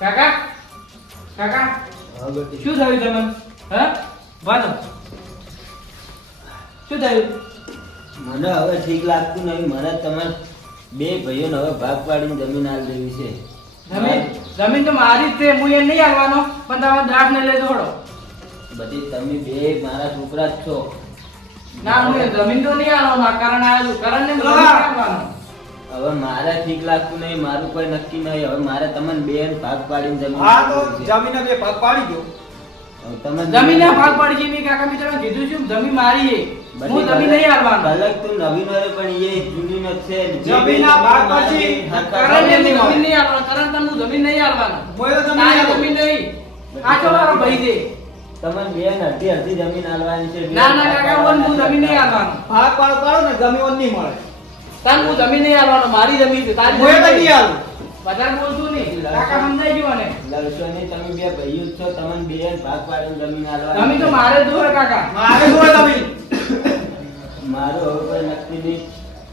કાકા? કાકા? શું થયું તમને? હા? વાલો શું થયું? મને હવે ઠીક લાગતું નહીં મને તમારે બે ભાઈઓને હવે ભાગ પાડીને જમીન આલ દેવી છે. જમીન? જમીન તો મારી જ છે. હું એ નહીં આવવાનો પણ તમે દ્રાક્ષ ને લઈ દોડો બધી તમે બે મારા છોકરા જ છો. ના હું જમીન તો નહીં આવવાનો મારા કારણ આવેલું કારણ ને હવે મારે ઠીક લાગતું નહીં મારું કોઈ નક્કી નહીં. હવે મારે તમને બે ભાગ પાડીને જમીન હા તો જમીન બે ભાગ પાડી દો. હવે જમીન ના ભાગ પડી મેં કાકા મિત્ર કીધું છે જમીન મારી હું જમીન નહીં આવવાનો અલગ તું નવીન હોય પણ એ જૂની ન છે. જે બે ભાગ પછી કારણ ને જમીન નહીં જમીન નહીં આવવાનો કારણ તને જમીન નહીં આવવાનો મોય તો જમીન તારી આલો. જમીન નહીં. આ તો મારો ભાઈ છે. તમને બે ને અડધી અડધી જમીન આલવાની છે ના ના કાકા ઓન હું જમીન નહીં આલવાનો. ભાગ પાડો પાડો ને જમીન નહીં મળે. તાર હું જમીન નહીં આલવાનો મારી જમીન છે તારી તો નહીં આલું. વધારે બોલતું નહીં. કાકા સમજાઈ ગયો ને લડશો નહીં તમે બે ભાઈઓ છો તમને બે ભાગ પાડીને જમીન આલવાની જમીન તો મારે જોવે કાકા. મારે જોવે જમીન. મારું હવે કોઈ નક્કી નહીં.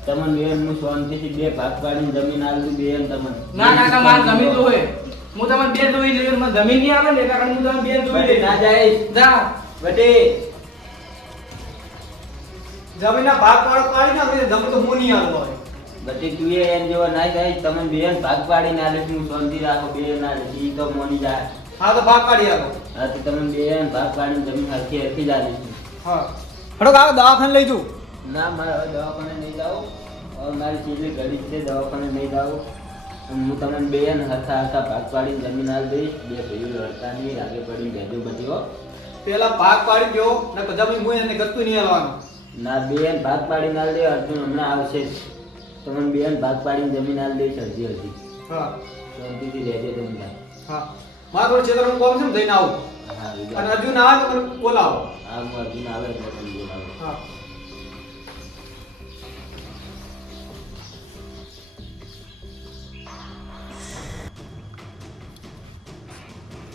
તમને બે હું શાંતિથી બે ભાગ પાડીને જમીન આલું બે ને તમને. ના કાકા મારે જમીન હોય. હું તમને બે ધોઈ લઈ મને જમીન નહીં આવે ને એટલે કારણે હું તમને બે ધોઈ લઈ ના જાય. જા. બટી જમીનના ભાગ પાડ પાડી ના આપણે જમીન તો હું નહીં આલું હવે બટી તું એ એમ જેવો ના જાય તમે બે ને ભાગ પાડીને લે હું શાંતિ રાખો બે ના ઈ તો મોની જાય. હા તો ભાગ પાડી આપો હા તો તમે બે ને ભાગ પાડીને જમીન હરખી હરખી જ આલીશ હા. હડો કાકા દવાખાને લઈ જઉં. ના મારે હવે દવાખાને નહીં જાવ મારી ચીજે ગરીબ છે દવાખાને નહીં જાઉં. હું તમને બે ને હરખા હરખા ભાગ પાડીને જમીન આલ દઈશ. બે ભાઈઓ લડતા નહીં આગળ પડી જજો બધી પેલા ભાગ પાડી દો ને જમીન હું એને ગતું નહીં હલવાનું. ના બે ને ભાગ પાડીને આલ દે અર્જુન હમણાં આવશે જ. તમને બે ભાગ પાડીને જમીન આલ દઈશ અડધી અડધી. હા. શાંતિથી રહેજો તમે હા. મારા થોડું હું કોમ છે ને જઈને આવું. અને. અર્જુન આવે તો બોલાવો. હા હું અર્જુન આવે એટલે બોલાવું. હા.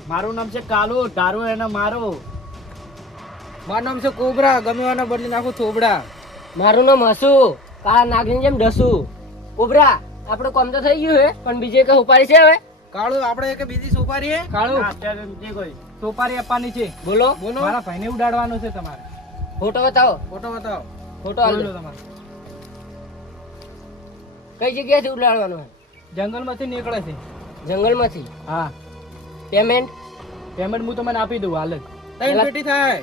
મારું નામ છે કાલુ ધારો એને મારો. મારું નામ છે કોબરા ગમે એના બદલી નાખું થોબડા. મારું નામ હસુ કા નાગની જેમ ડસુ. ઉભરા આપણે કોમ તો થઈ ગયું હે પણ બીજે કઈ ઉપાડી છે હવે? કાળુ આપણે એક બીજી સોપારી હે? કાળુ. અત્યારે જે કોઈ. સોપારી આપવાની છે. બોલો. બોલો. મારા ભાઈને ઉડાડવાનું છે તમારે. ફોટો બતાવો. ફોટો બતાવો. ફોટો આલો તમારે. કઈ જગ્યાએથી ઉડાડવાનો જંગલમાંથી નીકળે છે. જંગલમાંથી? હા. પેમેન્ટ પેમેન્ટ હું તમને આપી દઉં હાલ જ. ત્રણ પેટી થાય.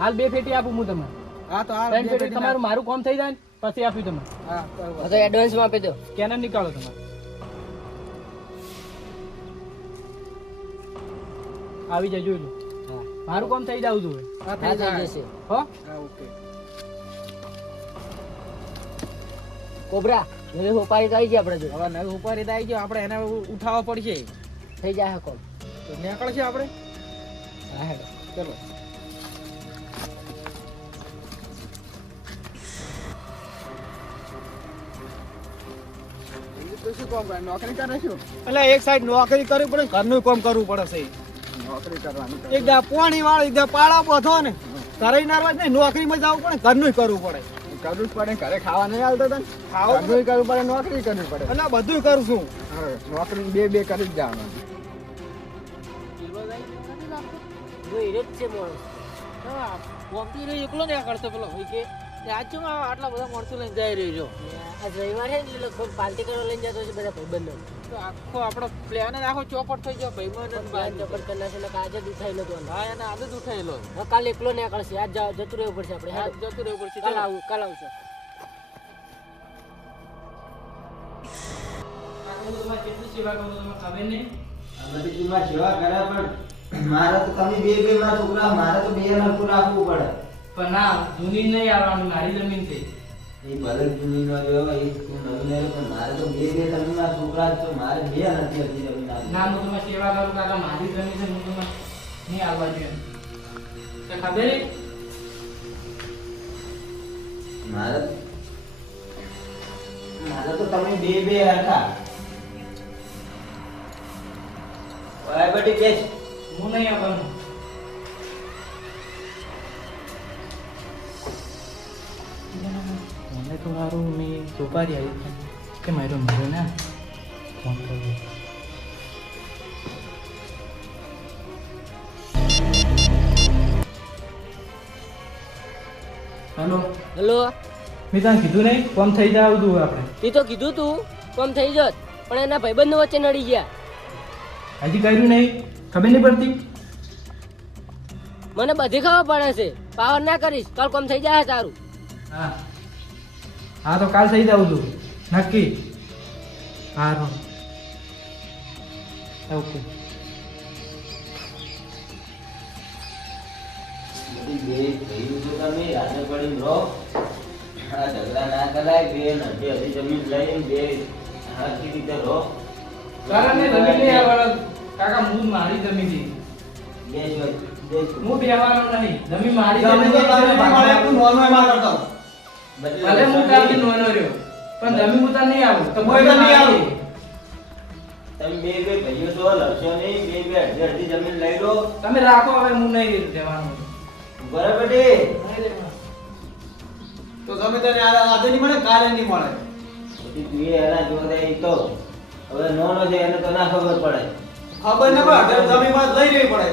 હાલ બે પેટી આપું હું તમને. હા તો ત્રણ પેટી તમારું મારું કામ થઈ જાય ને પછી આપ્યું તમે હા. તો એડવાન્સમાં આપી દો. સ્કેનર નીકાળો તમારે. આવી જાય જોઈ લો. મારું કામ થઈ જવું જોઈએ હા થઈ જશે. હો? ઓકે. કોબરા હવે હોપારી તો આવી છે આપણે હવે નવી ઉપારી આવી ગયો આપણે એને ઉઠાવવા પડશે. થઈ જાય કોમ. તો નીકળશે આપણે? હા હેડો ચલો. એટલે એક સાઈડ નોકરી કરવી પડે ઘરનું કામ કરવું પડે છે. નોકરી કરવાની એક પોણી વાળો દા પાળા બધો ને ઘરે ના ને નોકરીમાં જવું પડે ઘરનું કરવું પડે. કરવું જ પડે ઘરે ખાવા નહીં હાલતો તને ખાવું કરવું પડે નોકરી કરવી પડે. એટલે બધું કરું છું. નોકરી બે બે કરી જ જવાનું. જો એ જ છે માણસ. કોમ્પ્યુટર એકલો ને કરતો પેલો. હોય કે આજ આટલા બધા માણસો લઈને જઈ રહ્યો આજ રવિવાર છે એટલે લોકો પાર્ટી કરવા લઈને જતો છે બધા ભાઈબંધો. તો આખો આપણો પ્લાન આખો ચોપટ થઈ ગયો ભાઈ. મને બાર ચપટ કરી નાખે એટલે આજે દુખાઈ નતું હા એને આજે હવે કાલે એકલો નીકળશે આજ જા- જતું રહેવું પડશે આપણે આજ જતું રહેવું પડશે કાલ આવું કાલ આવશે કેટલી સેવા કરું તમે ખબર નહીં. બધી સેવા કર્યા પણ મારે તો તમે બે બે મારા છોકરા મારે તો બે નરખું રાખવું પડે. પણ ના જૂની નહીં આવવાની મારી જમીન છે. એ ભલે જૂની નો રહ્યો એ નવી નહીં પણ મારે તો બે બે તમે મારા છોકરા છો મારે બે નથી હતી જમીન. ના હું તમે સેવા કરું કાકા મારી જમીન છે હું તમે નહીં આવવા જોઈએ ખબર મારે મારે તો તમે બે બે હતા. ઓય બટી બેસ. હું નહીં આવવાનું તો સારું મેં સોપારી આવી પણ કે મારો મારો ને ફોન કર્યો હલો હેલો મેં તને કીધું નહીં કોમ થઈ જાય બધું આપણે તે તો કીધું તું કોમ થઈ જત. પણ એના ભાઈબંધો વચ્ચે નડી ગયા. હજી કર્યું નહીં ખબર નહીં પડતી? મને બધી ખબર પડે છે. પાવર ના કરીશ કાલ કોમ થઈ જાય તારું. હા. હા તો કાલ થઈ જાવ તું નક્કી. હા તો ઓકે. બધી બે થયું તો તમે રાતે પડીને રહો. આ ઝઘડા ના કરાય બે નથી હજી જમીન લઈને બે હાથી રીતે રહો. કારણ ને જમીન નહીં આવવાના. કાકા હું મારી જમીન છે. બે જો- હું બેવાનો નહીં. જમીન મારી જમીન તો તમે મળે, તું નોનવાય માર કરતો. ભલે હું તારથી નોનો રહ્યો પણ જમીન હું તાર નહીં આવું તો કોઈ નહીં આવું. તમે બે બે ભાઈઓ છો લડશો નહીં બે બે અડધી અડધી જમીન લઈ લો. તમે રાખો હવે હું નહીં દેવાનું બરાબર છે તો તમે તને આ- આજે નહીં મળે કાલે નહીં મળે? પછી તું એ એના જોડે ઈ તો. હવે નોનો છે એને તો ના ખબર પડે. ખબર ના પડે અત્યારે જમીનમાં લઈ લેવી પડે.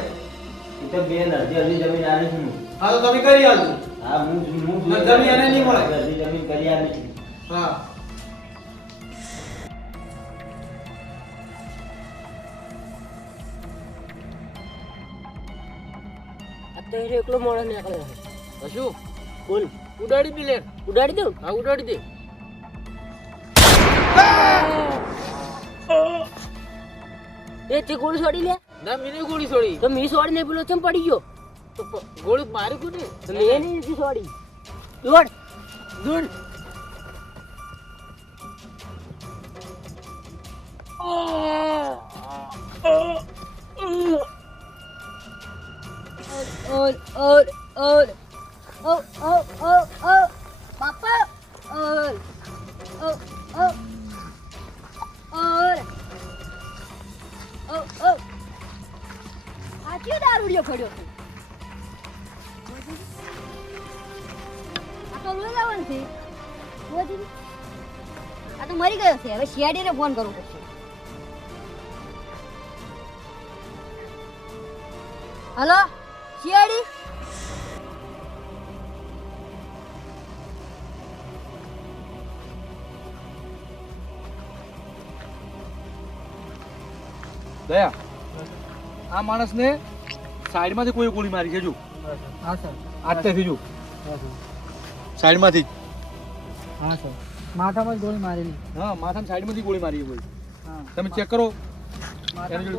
ઈ તો બે ને અડધી અડધી જમીન આલી છું હા. તો તમે કરી આલજો. હા હું હું જમીન એને નહીં મળે. અડધી જમીન કરી આલી હા. અત્યારે એકલો મોડો નીકળ્યો છે. શું બોલ. ઉડાડી દે લે. ઉડાડી દઉં? હા ઉડાડી દે. એ તે ગોળી છોડી લે ના મીને ગોળી છોડી તો મી છોડી ને પેલો ચમ પડી ગયો તો પ- ગોળી મારી કોને તો મેં નહીં નથી છોડી દોડ દોડ और और और ओ ओ ओ ओ पापा और ओ ओ और ओ આ દારૂડિયો ખડ્યો છે. આ તો છે. ઓ આ તો મરી ગયો છે. હવે શિયાળીને ફોન કરવો પડશે. હલો? શિયાળી? દયા. આ માણસને સાઈડમાંથી કોઈ ગોળી મારી છે જો. હા સર. આટલેથી જો. સર. સાઈડમાંથી. હા સર. માથામાં જ ગોળી મારેલી. હા માથાની સાઈડમાંથી ગોળી મારી છે કોઈ તમે ચેક કરો. માથામાં.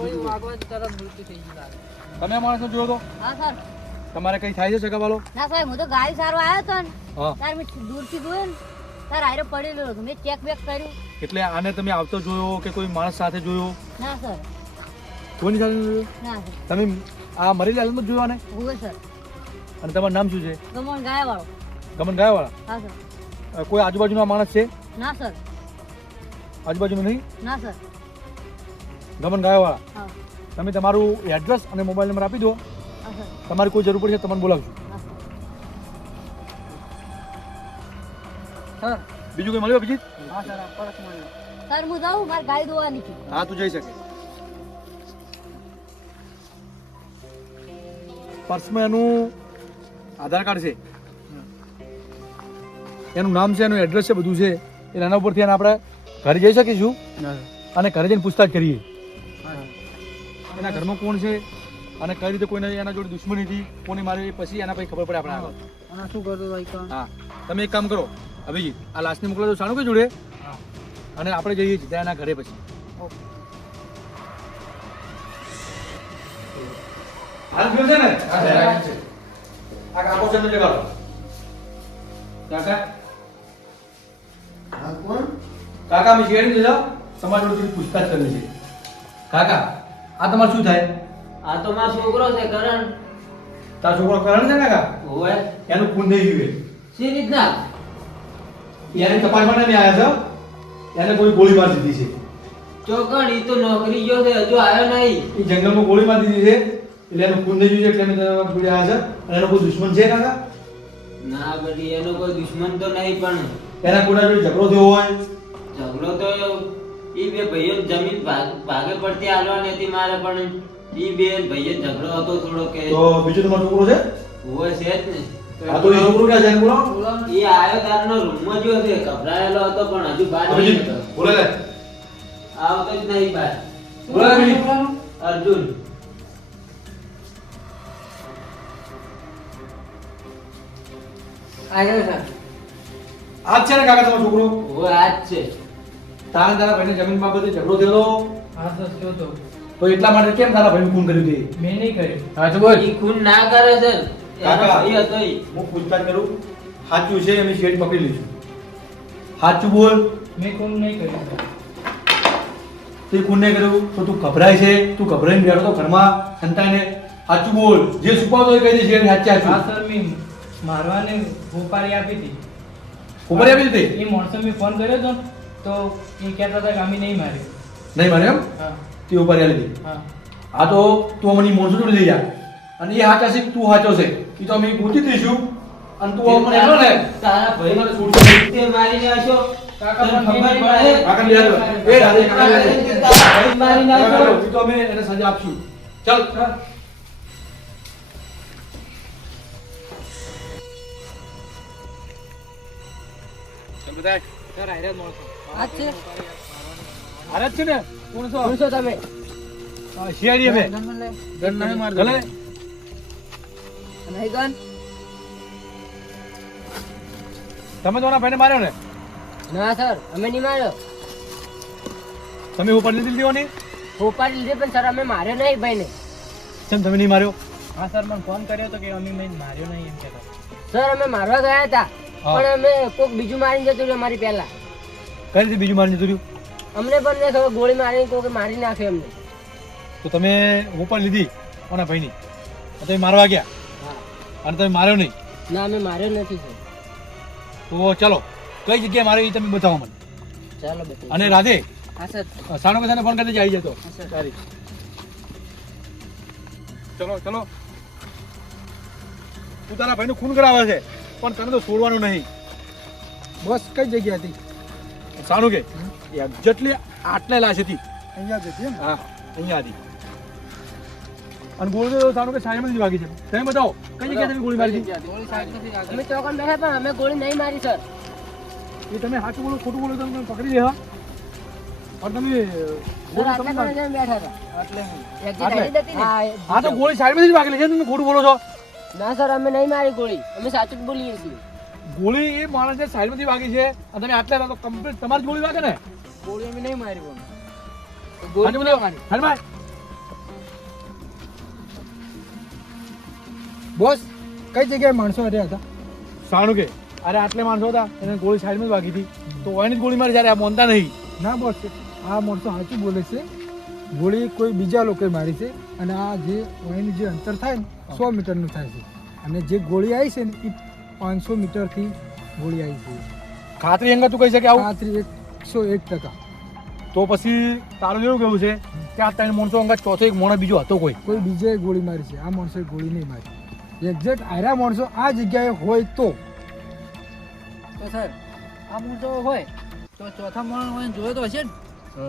તમે આ માણસને જોયો તો? હા સર. તમારે કઈ થાય છે સગાવાલો ના સાહેબ હું તો ગાડી સારવા આવ્યો તો ને. તાર મેં દૂરથી જોયો ને. તાર આયરો પડેલો હતો. મેં ચેક બેક કર્યું. એટલે આને તમે આવતો જોયો કે કોઈ માણસ સાથે જોયો? ના સર. કોઈની સાથે જોયો? ના સર. તમે આ મરેલી હાલતમાં જ જોયા ને? હોવે સર. અને તમારું નામ શું છે? ગમન ગાયવાળા. હા સર. કોઈ આજુબાજુના માણસ છે? ના સર. આજુબાજુનું નહીં? ના સર. ગમન ગાયવાળા? હા. તમે તમારું એડ્રેસ અને મોબાઈલ નંબર આપી દો. તમારે કોઈ જરૂર પડશે તમને બોલાવજો હા સર. બીજું કોઈ મળ્યું અભિજીત? હા સર હું જાઉં મારે ગાય ધોવાની છે. હા તું જઈ શકે. પર્સમાં એનું આધાર કાર્ડ છે. એનું નામ છે એનું એડ્રેસ છે બધું છે. એટલે એના ઉપરથી એને આપણે ઘરે જઈ શકીશું અને ઘરે જઈને પૂછતાછ કરીએ. એના ઘરમાં કોણ છે અને કઈ રીતે કોઈને એના જોડે દુશ્મની હતી કોની મારી પછી એના પછી ખબર પડે આપણે આગળ. અને શું કરતો ભાઈ હા. તમે એક કામ કરો. અભિજીત આ લાસ્ટને મોકલો તો સારું કે જોડે? અને આપણે જઈએ છીએ ત્યાં એના ઘરે પછી. હાલ ગયો છે ને આ કાકો છે ને જગાડો કાકા કાકા મેં શેરી દીધા તમારી થોડી પૂછતાછ કરવી છે કાકા આ તમારું શું થાય આ તો મારો છોકરો છે કરણ તારો છોકરો કરણ છે ને કાકા એનું ખૂન થઈ ગયું સી રીતના છે તપાસ માટે નહીં આવ્યા છે એને કોઈ ગોળી મારી દીધી છે ચોકણ ઈ તો નોકરી ગયો છે હજુ આવ્યો નહીં એ જંગલમાં ગોળી મારી દીધી છે એટલે એનું ખૂન થઈ ગયું એટલે અમે તમારા જોડે આવ્યા છે અને એનો કોઈ દુશ્મન છે કાકા? ના બધી એનો કોઈ દુશ્મન તો નહીં પણ એના કોઈના જોડે ઝઘડો થયો હોય? ઝઘડો તો ઈ બે ભાઈઓ જમીન ભાગ- ભાગે પડતી હાલવાની હતી મારે પણ ઈ બે ભાઈઓ ઝઘડો હતો થોડો કે તો બીજો તમારો છોકરો છે? હોય છે જ ને. આ તો એ છોકરો ક્યાં છે? બોલો ઈ આયો તારનો રૂમમાં જો છે ગભરાયેલો હતો પણ હજુ બહાર નહીં બોલે આવતો જ નહીં બહાર. બોલે અર્જુન. આવ્યો સર આ જ છે ને કાકા તમારો છોકરો? ઓ આ જ છે. તારા તારા ભાઈને જમીન બાબતે ઝઘડો થયેલો? હા સર થયો તો. તો એટલા માટે કેમ તારા ભાઈને ખૂન કર્યું તે મેં નહીં કર્યું. હા તો બોલ. ઈ ખૂન ના કરે છે. એનો કાકા. ઈ હતો ઈ. હું પૂછતાછ કરું. સાચું છે એની શેડ પકડી લઈશું સાચું બોલ. મેં ખૂન નહીં કર્યું. તે ખૂન નહીં કર્યું તો તું ગભરાય છે. તું ગભરાઈને બેઠો તો ઘરમાં સંતાને સાચું બોલ. જે છુપાવતો હોય કહી દે છે સાચે. હા સર મેં મારવાને ભોપારી આપી હતી. ખબર આપી હતી? એ માણસો મેં ફોન કર્યો હતો તો એ કહેતા હતા કે અમે નહીં માર્યો. નહીં માર્યો એમ? હા. તે ઉપર આલી હતી. હા. આ તો તું અમને મોનસું જોડી લઈ જા. અને એ હાચા છે તું હાચો છે? એ તો અમે પૂછી દઈશું અને તું અમને એનો ને તારા ભાઈ મને છોડી તે મારી નાખ્યો. કાકા ખબર પડે? કાકા લે. એ રાધે કાકા ભાઈ મારી નાખ્યો. તો અમે એને સજા આપશું. ચાલ. ચાલ આ જ છે. અરે છે ને કોણ છો કોણ છો તમે શિયાળી અમે. ગન નહીં મારતો. ભલે. નહીં ગન તમે તો ભાઈને માર્યો ને? ના સર અમે નહીં માર્યો. તમે ઉપર લીધી દેવાની ઉપર લીધી પણ સર અમે માર્યો નહીં ભાઈને. કેમ તમે નહીં માર્યો? હા સર મને ફોન કર્યો હતો કે અમે મેં માર્યો નહીં એમ કહેતા. સર અમે મારવા ગયા હતા. પણ અમે કોક બીજું મારીને જતું રહ્યું અમારી પહેલા. કઈ રીતે બીજું મારીને જતું રહ્યું? અમને પણ નહીં ખબર ગોળી મારીને કોકે મારી નાખે અમને. તો તમે ઉપર લીધી કોના ભાઈની. તમે મારવા ગયા? અને તમે માર્યો નહીં? ના અમે માર્યો નથી તો ચાલો કઈ જગ્યાએ માર્યો એ તમે બતાવો મને. ચાલો અને રાધે હા સર સાણો કે ફોન કરી આવી જતો સારી. ચલો ચલો. તું તારા ભાઈનું ખૂન કરાવે છે. પણ તને તો છોડવાનું નહીં. બસ કઈ જગ્યા હતી? સાણું કે? જેટલી આટલે લાશ હતી. અહીંયા જ હતી હા અહીંયા હતી. અને ગોળી તો સાણું કે સાઈડમાં જ વાગી છે. તમે બતાવો કઈ જગ્યાએ તમે ગોળી મારી હતી? અમે ચોકન બેઠા પણ અમે ગોળી નહીં મારી સર. એ તમે સાચું બોલો ખોટું બોલો તો તમે પકડી લેવા પણ તમે ગોળી તમે બેઠા હતા. એટલે હા તો ગોળી સાઈડમાં જ વાગેલી છે તમે ખોટું બોલો છો. ના સર અમે નહીં મારી ગોળી. અમે સાચું જ બોલીએ છીએ. ગોળી એ માણસને સાઈડમાંથી વાગી છે અને તમે આટલા તો કમ્પ્લીટ તમારી ગોળી વાગે ને? ગોળી અમે નહીં મારી બોલ મને વાગી હનુમાન બોસ કઈ જગ્યાએ માણસો રહ્યા હતા? સાણું કે અરે આટલે માણસો હતા એને ગોળી સાઈડમાં જ વાગી હતી. તો એની જ ગોળી મારી જ્યારે આ મોનતા નહીં. ના બોસ આ માણસો સાચું બોલે છે. ગોળી કોઈ બીજા લોકોએ મારી છે અને આ જે અહીંનું જે અંતર થાય ને સો મીટરનું થાય છે. અને જે ગોળી આવી છે ને એ પાંચસો મીટરથી ગોળી આવી છે. ખાતરી અંગે તું કહી શકે આવું? ખાતરી એકસો એક ટકા. તો પછી તારું એવું કેવું છે? કે આ ત્રણ માણસો અંગત ચોથો એક માણસ બીજો હતો કોઈ? કોઈ બીજે ગોળી મારી છે. આ માણસોએ ગોળી નહીં મારી. એક્ઝેક્ટ આયરા માણસો આ જગ્યાએ હોય તો. તો સર આ મૂળતો હોય તો ચોથા માણસ હોય જોયો તો હશે ને?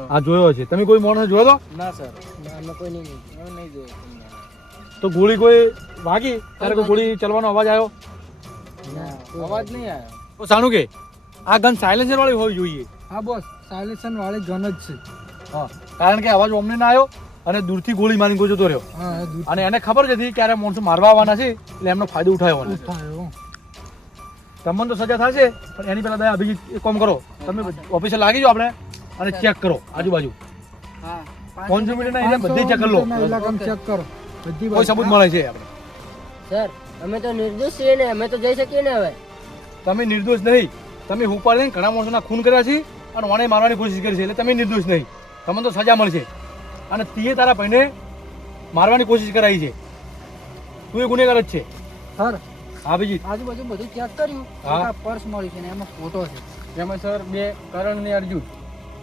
આ જોયો છે તમે કોઈ માણસ જોયો તો? ના સર ના અમે કોઈ નહીં નહીં જોયો. તો ગોળી કોઈ વાગી? ત્યારે કોઈ ગોળી ચલવાનો અવાજ આવ્યો અવાજ નહીં આવ્યો તો સાણું કે આ ગન સાયલેન્સર વાળી હોવી જોઈએ. હા બોસ સાયલેન્સર વાળી ગન જ છે. હા કારણ કે અવાજ અમને ના આવ્યો અને દૂરથી ગોળી મારી ગયો જતો રહ્યો. અને એને ખબર જ હતી ક્યારે માણસો મારવા આવવાના છે એટલે એમનો ફાયદો ઉઠાવ્યો ઉઠાયો. તમને તો સજા થશે પણ એની પહેલા દયા અભિજીત એક કામ કરો. તમે ઓફિસે લાગી જાઓ આપણે અને ચેક કરો આજુબાજુ. પાંચસો મીટરના એરિયા બધી ચેક કરી લો. ચેક કરો. બધી કોઈ સબૂત મળે છે આપણે. સર અમે તો નિર્દોષ છીએ ને અમે તો જઈ શકીએ ને હવે. તમે નિર્દોષ નહીં. તમે ઉપાડીને ઘણા માણસોના ખૂન કર્યા છે અને મને મારવાની કોશિશ કરી છે એટલે તમે નિર્દોષ નહીં. તમને તો સજા મળશે. અને તીએ તારા ભાઈને મારવાની કોશિશ કરાવી છે. તું એ ગુનેગાર જ છે. સર હા બીજી. આજુબાજુ બધું ચેક કર્યું. હા. પર્સ મળ્યું છે ને એમાં ફોટો છે. એમાં સર બે કરણ ને અર્જુન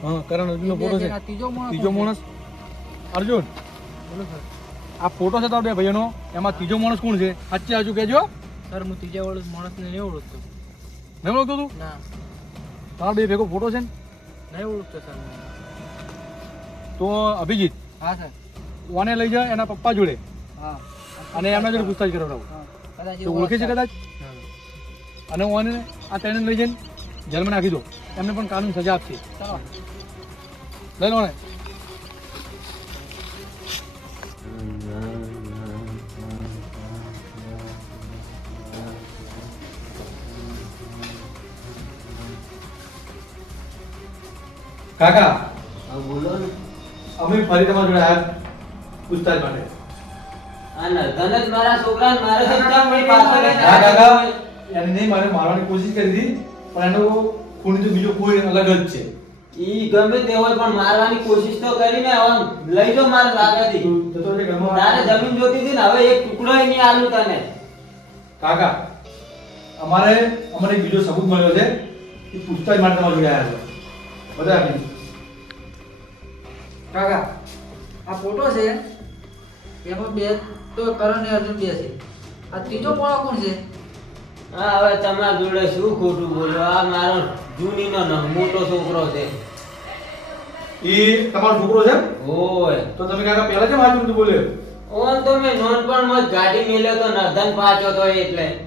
હા કરણ અર્જુન નો ફોટો છે. ત્રીજો માણસ ત્રીજો માણસ. અર્જુન બોલો સર આ ફોટો છે તમારે બે ભાઈઓનો એમાં ત્રીજો માણસ કોણ છે? સાચી હજુ કહેજો. સર હું ત્રીજા વાળો માણસને નહીં ઓળખતો. નહીં ઓળખતો તું? ના. તારા બે ભેગો ફોટો છે ને? નહીં ઓળખતો સર તો અભિજીત હા સર ઓને લઈ જા એના પપ્પા જોડે. હા. અને એમના જોડે પૂછતાછ કરાવડાવું કદાચ તો ઓળખે છે કદાચ? અને ઓને આ ત્રણે લઈ જઈને જેલમાં નાખી દો. એમને પણ કાનૂન સજા આપશે. લઈ લો ને કાકા હવે બોલો ને. અમે ફરી તમારા જોડે આવ્યા પૂછતાછ માટે. આ નર્ધન જ મારા છોકરા ને મારે મળી પાછળ એ કાકા એને નહીં મારે મારવાની કોશિશ કરી હતી પણ એનો ખૂન તો બીજો કોઈ અલગ જ છે. ઈ ગમે તે હોય પણ મારવાની કોશિશ તો કરી ને હવે લઈ જો માર લાગાથી. તારે જમીન જોતી હતી ને હવે એક ટુકડો નહીં આલું તને. કાકા અમારે અમને બીજો સબૂત મળ્યો છે એ પૂછતાછ માટે તમારે જોડે આવ્યા છે. બધા કાકા આ ફોટો છે એમાં બે તો કરણ અર્જુન બે છે. આ ત્રીજો પોળો કોણ છે? હા હવે તમારા જોડે શું ખોટું બોલો? આ મારો જૂનીનો ન- મોટો છોકરો છે. એ તમારો છોકરો છે ઓય. તો તમે કાકા પહેલા કેમ આટલું બધું બોલ્યો? ઓન તો મેં નોનપણમાં ગાડી મેલ્યો તો નર્ધન પાછો તો એટલે.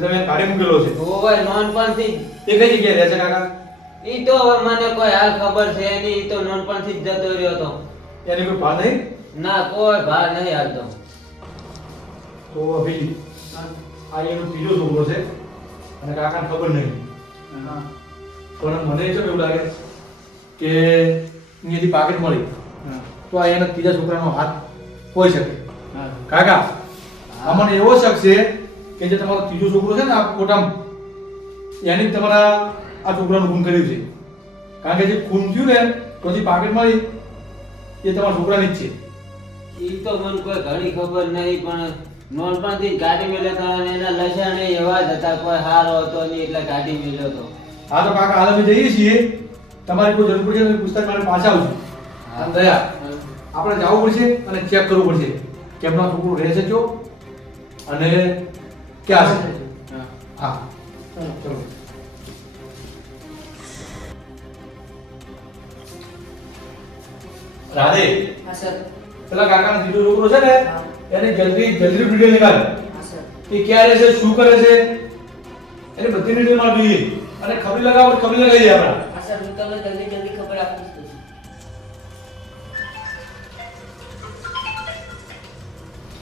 તમે ગાડી મૂકેલો છે. ઓય નોનપણથી. એ કઈ જગ્યાએ રહે છે કાકા? ઈ તો હવે મને કોઈ હાલ ખબર છે એની ઈ તો નાનપણથી જ જતો રહ્યો તો એની કોઈ ભાર નહીં ના કોઈ ભાર નહીં હાલ તો અભી આ એનો ત્રીજો છોકરો છે અને કાકાને ખબર નહીં. પણ મને છે એવું લાગે કે અહીંયાથી પાકેટ મળી. તો આ એના ત્રીજા છોકરાનો હાથ હોઈ શકે. કાકા અમને એવો શક છે કે જે તમારો ત્રીજો છોકરો છે ને આ ફોટામાં એની તમારા આ છોકરાનું ખૂન કર્યું છે. કારણ કે જે ખૂન થયું ને તો જે પાકેટ મળી એ તમારા છોકરાની જ છે. એ તો મને કોઈ ઘણી ખબર નહીં પણ નોનપણથી ગાડી મેલ્યો તો અને એના ને એવા જ હતા કોઈ હારો હતો નહીં એટલે ગાડી મેલ્યો તો. હા તો કાકા હાલ અમે જઈએ છીએ. તમારી કોઈ જરૂર પડશે તો પુસ્તક મારે પાછા આવજો. દયા આપણે જવું પડશે અને ચેક કરવું પડશે કે એમનો છોકરો રહે છે જો અને ક્યાં છે. હા ચલો. રાધે? હા સર. પેલા કાકાનો છોકરો છે ને એને જલ્દી જલ્દી વીડિયો નિકાલ. હા સર. એ ક્યાં છે શું કરે છે? એને બધી ડિટેલમાં જોઈએ અને ખબર લગાવો ખબર લગાવી આપણે. હા સર હું તમને જલ્દી જલ્દી ખબર આપીશ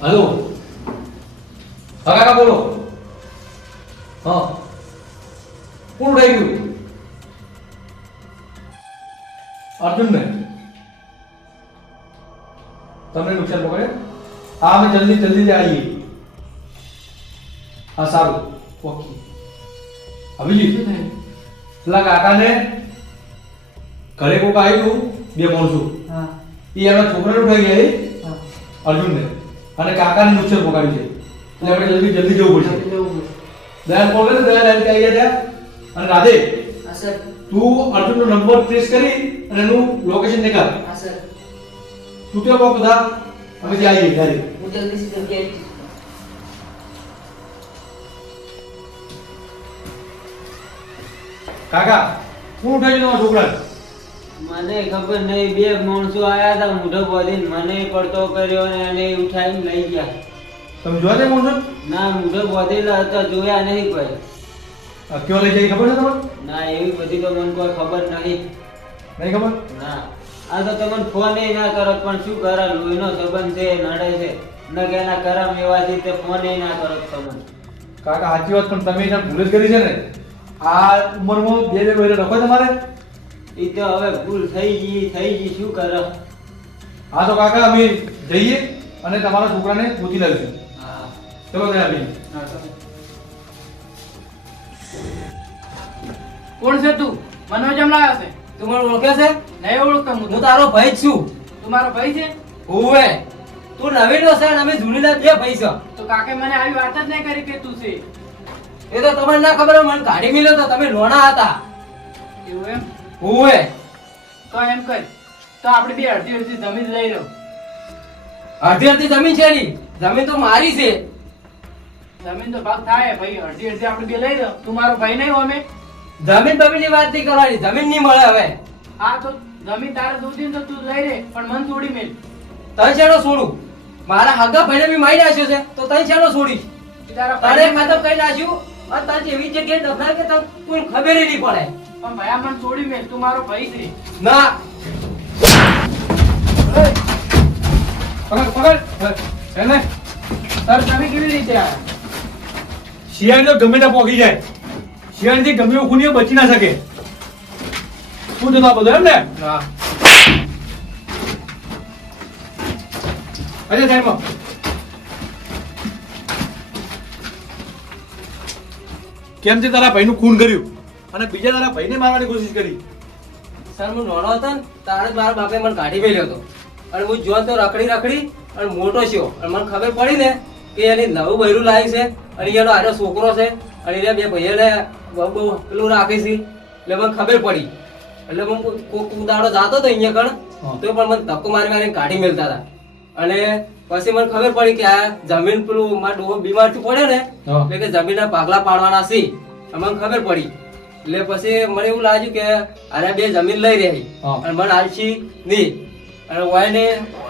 હલો. હા કાકા બોલો. હા. કોણ ઉડાઈ ગયું? અર્જુન ને તમને નુકસાન પકડે? હા અમે જલ્દી જલ્દી આવીએ. હા સારું. ઓકે. ને પેલા કાકાને ઘરે કોક આવ્યું બે માણસો. એ એના છોકરાને ઉઠાઈ ગયા અર્જુનને. અને કાકાને નુકસાન પહોંચાડ્યું છે. એટલે આપણે જલ્દી જલ્દી જવું પડશે. દયાલ કોલ કરે? દયાલ આવી આવી ગયા અને રાધે તું અર્જુનનો નંબર ટ્રેસ કરી અને એનું લોકેશન નીકાળ હા સર. કહો બધા અમે ત્યાં આવીએ ત્યારે હું જલ્દી થી જલ્દી કાકા કોણ ઉઠાવી તમારા છોકરા મને ખબર નહીં બે માણસો આયા હતા મૂઢો બોધીને મને પડતો કર્યો ને એને ઉઠાવીને લઈ ગયા. તમે જોયા તે માણસો? ના મૂઢો બોધેલા હતા જોયા નહીં કોઈ. આ લઈ જાય ખબર છે તમને? ના એવી બધી તો મને કોઈ ખબર નહીં. નહીં ખબર? ના. આ તો તમને ફોન ના કરો પણ શું કરે? લોહીનો સંબંધ છે નડે છે. ન કે એના કરમ એવા છે તે ફોન ના કરો તમને. કાકા સાચી વાત પણ તમે એને ભૂલ જ કરી છે ને? આ ઉંમરમાં બે બે મહિના રખો તમારે? એ તો હવે ભૂલ થઈ ગઈ થઈ ગઈ શું કરો? હા તો કાકા અમે જઈએ અને તમારા છોકરાને પૂછી લાવીશું. હા. ચલો ત્યાં આવી કોણ છે તું? મને જેમ લાગે છે. તું મને ઓળખે છે? નહીં ઓળખતો હું હું તારો ભાઈ જ છું. તું મારો ભાઈ છે? હુવે. તું નવીનો છે અને અમે જૂનીના બે ભાઈ છે. તો કાકે મને આવી વાત જ નહીં કરી કે તું છે? એ તો તમને ના ખબર મને ગાડી મિલ્યો તો તમે લોણા હતા. એવું એમ? હુવે. તો એમ કર. તો આપણે બે અડધી અડધી જમીન લઈ લો. અડધી અડધી જમીન છે ની જમીન તો મારી છે. જમીન તો ભાગ થાય ભાઈ. અડધી અડધી આપણે બે લઈ લો. તું મારો ભાઈ નહીં હો અમે? જમીન બમીનની વાત નહીં કરવાની જમીન નહીં મળે હવે. હા તો જમીન તારે સુધી તો તું લઈ રે પણ મન થોડી મેલ. તને છેડો છોડું મારા હગા ભાઈને બી મારી નાખ્યો છે તો તને છેડો છોડીશ તારા ખતમ કરી નાખ્યું? અને તને એવી જગ્યાએ દફનાય કે તને કોઈ ખબર નહીં પડે. પણ ભયા મન છોડી મેલ તું મારો ભાઈ જ રે ના પકડ પકડ. એને સર તમે કેવી રીતે આ શિયાળ ગમે ત્યાં પહોંચી જાય. શિયાળથી ગમે એવું ખૂની બચી ના શકે. શું થતું બધો એમ ને? અરે સાહેબ કેમ છે તારા ભાઈનું ખૂન કર્યું? અને બીજા તારા ભાઈને મારવાની કોશિશ કરી? સર હું નાનો હતો ને તારે મારા બાપે મને કાઢી મેલ્યો હતો. અને હું જોવા તો રખડી રખડી અને મોટો થયો. અને મને ખબર પડી ને કે એની નવું બૈરું લાવી છે અને એનો આનો છોકરો છે અને એને બે ભાઈઓને બહુ બહુ પેલું રાખી છે. એટલે મને ખબર પડી. એટલે હું કોક ઉદાડો જતો હતો અહીંયા કણ તો પણ મને ધક્કો મારી મારીને કાઢી મેલતા હતા. અને પછી મને ખબર પડી કે આ જમીન પેલું મારો ડોહો બીમાર પડ્યો ને. એટલે કે જમીનના પાગલા પાડવાના છે. મને ખબર પડી. એટલે પછી મને એવું લાગ્યું કે અરે બે જમીન લઈ રહી. અને મને આલસી નહીં. અને ઓયને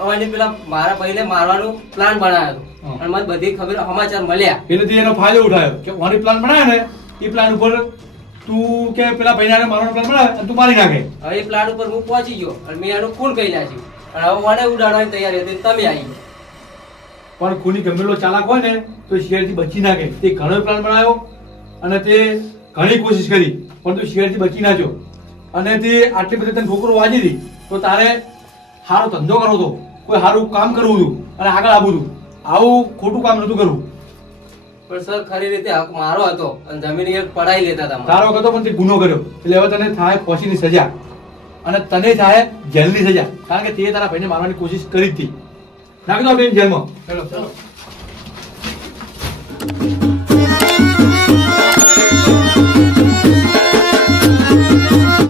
ઓયને પેલા મારા ભાઈને મારવાનું પ્લાન બનાવ્યો હા. અને મને બધી ખબર સમાચાર મળ્યા. એનાથી એનો ફાયદો ઉઠાયો. કે ઓની પ્લાન બનાવે ને એ પ્લાન ઉપર તું કે પેલા ભાઈને મારવાનો પ્લાન બનાવે અને તું મારી નાખે. હવે એ પ્લાન ઉપર હું પહોંચી ગયો અને મેં એનું ખૂન કરી નાખ્યું. અને હવે મને ઉડાડવાની તૈયારી હતી તમે આવી પણ ખૂની ગમેલો ચાલાક હોય ને તો શિયાળથી બચી નાખે. તે ઘણો પ્લાન બનાવ્યો અને તે ઘણી કોશિશ કરી પણ તું શિયાળથી બચી નાખ્યો અને તે આટલી બધી તને ઠોકરો વાજી હતી તો તારે સારો ધંધો કરવો હતો. કોઈ સારું કામ કરવું હતું અને આગળ આવવું હતું. આવું ખોટું કામ નતું કરવું પણ સર ખરી રીતે હક મારો હતો અને જમીન એક પડાઈ લેતા હતા તારો હતો પણ તે ગુનો કર્યો. એટલે હવે તને થાય ફોસીની સજા. અને તને થાય જેલની સજા. કારણ કે તે તારા ભાઈને મારવાની કોશિશ કરી હતી. નાખી દો બેન જેલમાં. ચલો.